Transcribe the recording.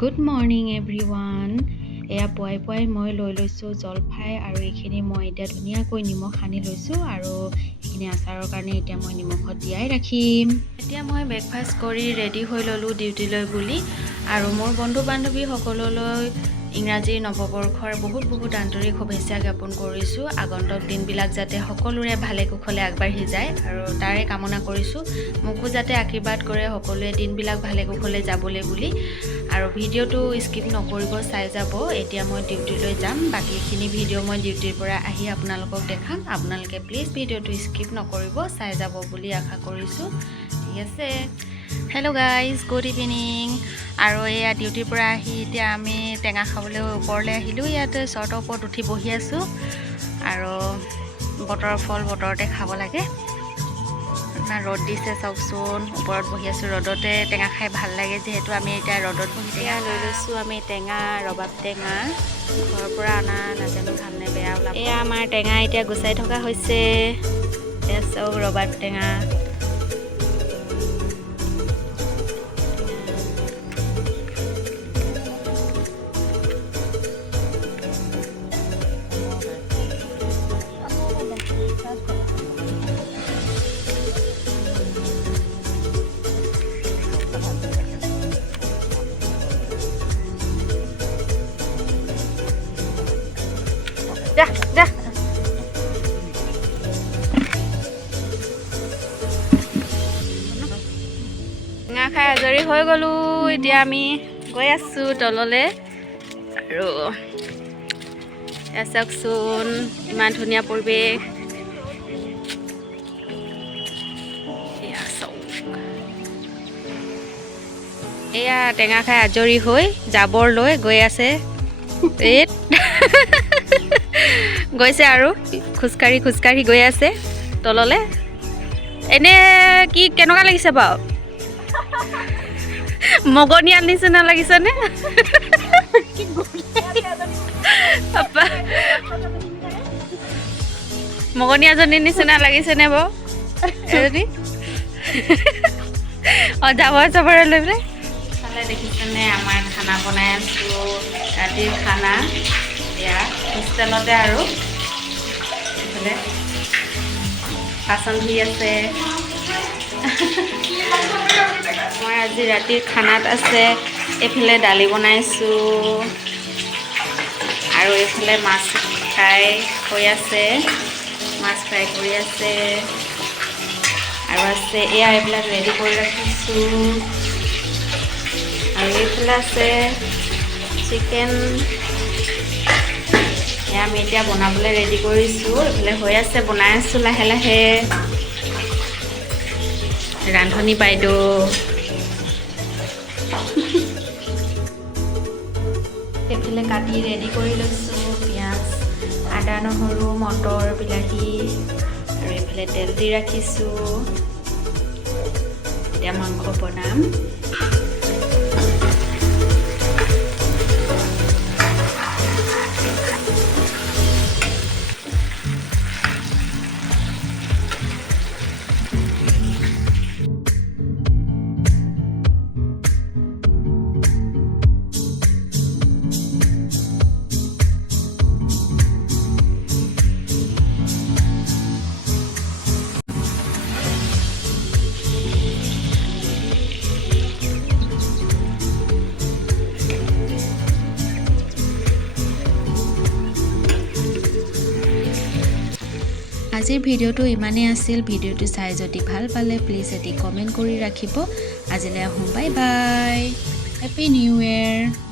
Good morning everyone. এয়া পুৱাই মই লৈ লৈছোঁ জলফাই আৰু এইখিনি মই এতিয়া ধুনীয়াকৈ নিমখ সানি লৈছোঁ আৰু এইখিনি আচাৰৰ কাৰণে এতিয়া মই নিমখত তিয়াই ৰাখিম। এতিয়া মই ব্ৰেকফাষ্ট কৰি ৰেডি হৈ ল'লোঁ ডিউটিলৈ বুলি আৰু মোৰ বন্ধু বান্ধৱী সকললৈ ইংৰাজী নৱবৰ্ষৰ বহুত আন্তৰিক শুভেচ্ছা জ্ঞাপন কৰিছোঁ। আগন্তুক দিনবিলাক যাতে সকলোৰে ভালে কুশলে আগবাঢ়ি যায় আৰু তাৰে কামনা কৰিছোঁ। মোকো যাতে আশীৰ্বাদ কৰে সকলোৱে দিনবিলাক ভালে কুশলে যাবলৈ বুলি। আৰু ভিডিঅ'টো স্কিপ নকৰিব, চাই যাব। এতিয়া মই ডিউটিলৈ যাম, বাকীখিনি ভিডিঅ' মই ডিউটিৰ পৰা আহি আপোনালোকক দেখাম। আপোনালোকে প্লিজ ভিডিঅ'টো স্কিপ নকৰিব, চাই যাব বুলি আশা কৰিছোঁ। ঠিক আছে, হেল্ল' গাইজ, গুড ইভিনিং। আৰু এয়া ডিউটিৰ পৰা আহি এতিয়া আমি টেঙা খাবলৈ ওপৰলৈ আহিলোঁ। ইয়াতে চৰ্টৰ ওপৰত উঠি বহি আছোঁ আৰু বতৰৰ ফল বতৰতে খাব লাগে। ইমান ৰ'দ দিছে চাওকচোন, ওপৰত বহি আছোঁ ৰ'দতে। টেঙা খাই ভাল লাগে যিহেতু আমি এতিয়া ৰ'দত বহি টেঙা লৈ লৈছোঁ। আমি টেঙা, ৰবাব টেঙা ঘৰৰ পৰা অনা, নাজানো ভালনে বেয়া ওলাব। এয়া আমাৰ টেঙা এতিয়া গুচাই থকা হৈছে। এয়া চাওক ৰবাব টেঙা। টেঙা খাই আজৰি হৈ গ'লোঁ। এতিয়া আমি গৈ আছোঁ তললৈ আৰু এয়া চাওকচোন ইমান ধুনীয়া পৰিৱেশ। এয়া চাওক, এয়া টেঙা খাই আজৰি হৈ জাবৰ লৈ গৈ আছে। এইত গৈছে আৰু খোজকাঢ়ি গৈ আছে তললৈ। এনে কি কেনেকুৱা লাগিছে বাৰু? মগনীয়া নিচিনা লাগিছেনে? মগনীয়াজনীৰ নিচিনা লাগিছেনে বাৰু এজনী? অঁ, জাবৰে লৈ পেলাই চালে দেখিছেনে? আমাৰ খানা বনাই আছোঁ, ৰাতিৰ খানা। এয়া হোষ্টেলতে আৰু এইফালে বাচন ধুই আছে। মই আজি ৰাতিৰ খানাত আছে, এইফালে দালি বনাইছোঁ আৰু এইফালে মাছ ফ্ৰাই হৈ আছে, মাছ ফ্ৰাই কৰি আছে আৰু আছে এয়া এইবিলাক ৰেডি কৰি ৰাখিছোঁ। আৰু এইফালে আছে চিকেন। এয়া আমি এতিয়া বনাবলৈ ৰেডি কৰিছোঁ। এইফালে হৈ আছে, বনাই আছোঁ লাহে লাহে। ৰান্ধনী বাইদেউ এইফালে কাটি ৰেডি কৰি লৈছোঁ পিঁয়াজ, আদা, নহৰু, মটৰ, বিলাহী আৰু এইফালে তেল দি ৰাখিছোঁ। এতিয়া মাংস বনাম। আজিৰ ভিডিঅ'টো ইমানেই আছিল। ভিডিঅ'টো চাই যদি ভাল পালে প্লিজ এটি কমেণ্ট কৰি ৰাখিব। আজিলৈ আহোঁ, bye bye, happy new year.